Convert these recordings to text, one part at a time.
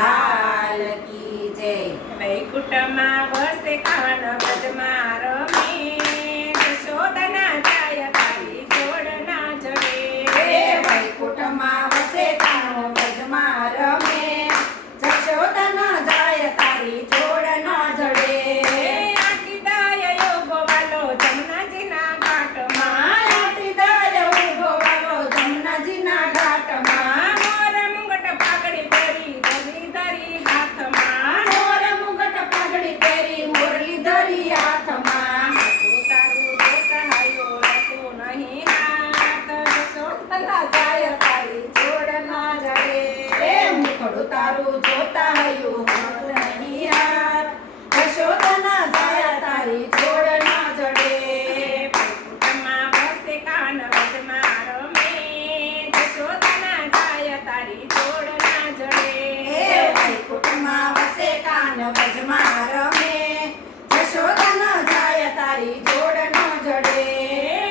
લાલ કી જય. વૈકુંઠમાં વસે કાન વ્રજમાં રમે, જશોદના જાય તારી જોડ ના જડે. વૈકુંઠમાં વસે કાનો વ્રજમાં રમે, જશોદના જાય તારી જોડ ના જડે. આખી દાય યોગો વાલો જમનાજીના ઘાટમાં, આટી દાય ઉભો વાલો જમનાજીના ઘાટમાં. મોર મુગટ પાઘડી પહેરી ધરી ધરી હાથમાં, મોર મુગટ પાઘડી પહેરી મુરલી ધરી હાથમાં. તારું રોકાયો રહેતું નહીં હાથ, જશોદના જાય તારી જોડ ના જડે. મુખડું તારું જોતા હયું નહીં યાર, જશોદના જાય તારી જોડ ના જડે. વૈકુંઠમાં વસે કાન વ્રજમાં રમે, જશોદના જાય તારી જોડ ના જડે. વૈકુંઠમાં વસે કાન વ્રજમાં રમે, જશોદના જાય તારી જોડ ના જડે.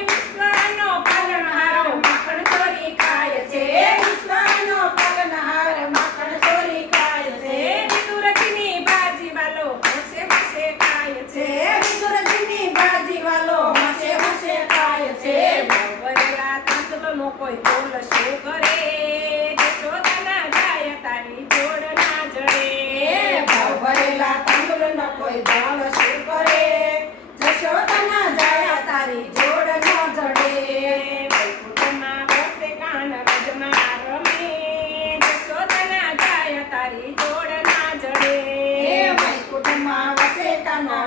વિશ્વનો પાલનહાર માખણ ચોરી ખાય છે, વિશ્વનો પાલનહાર માખણ ચોરી ખાય છે. વિદુરજીની બાજી વાલો હોશે હોશે ખાય છે. વિદુરજીની બાજી વાલો હસે હસે ખાય છે. ભવરેલા તાંતલોનો કોઈ તોલ શું કરે, જશોદના જાય તારી જોડ ના જડે. ભાવ ભરેલા તાંદુલનો કોઈ દાળ શું કરે, જશોદના જાય તારી જોડ ન જડે. વૈકુંઠમાં વસે કાન વ્રજમાં રમે, જશોદના જાય તારી જોડ ના જડે. વૈકુંઠમાં વસે કાનો